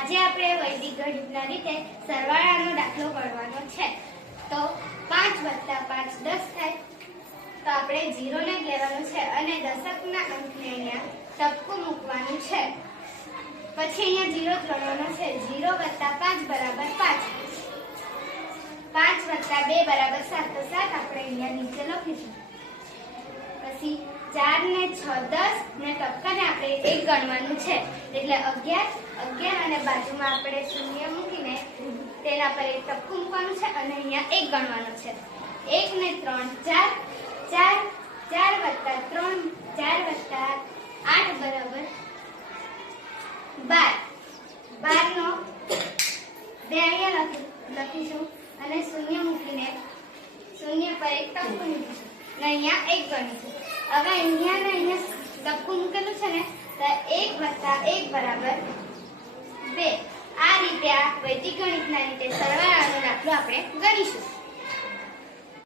આજે આપણે વૈદિક ગણિતના રીતે સરવાળાનો દાખલો કરવાનો છે. તો 5 + 5 10 થાય. તો આપણે 0 ને જ લેવાનું છે અને દશકના અંકને અહીંયા ટપકું મૂકવાનું છે. પછી અહીંયા 0 કરવાનો છે. 0 + 5 = 5. 5 + 2 = 7. તો 7 આપણે અહીંયા નીચે લખીશું. પછી 4 ને 6 10 ને ટપકાને આપણે 1 ગણવાનું છે. એટલે 11 અને બાજુમાં આપણે શૂન્ય મૂકીને તેના પર એક ટપકું મૂકવાનું છે અને અહીંયા 1 ગણવાનું છે. 1 ને 3 4 4 + 3 4 + 8 = 12. 12 નો 2 અહીંયા લખીશું અને શૂન્ય મૂકીને શૂન્ય પર એક ટપકું મૂકીશું અને અહીંયા 1 ગણીશું. હવે અહીંયા ને અહીંયા ટપકું મૂકેલું છે ને તો 1 + 1 = 2. આ રીતે આ વૈદિક ગણિતના રીતે સરવાળાનો દાખલો આપણે ગણીશું.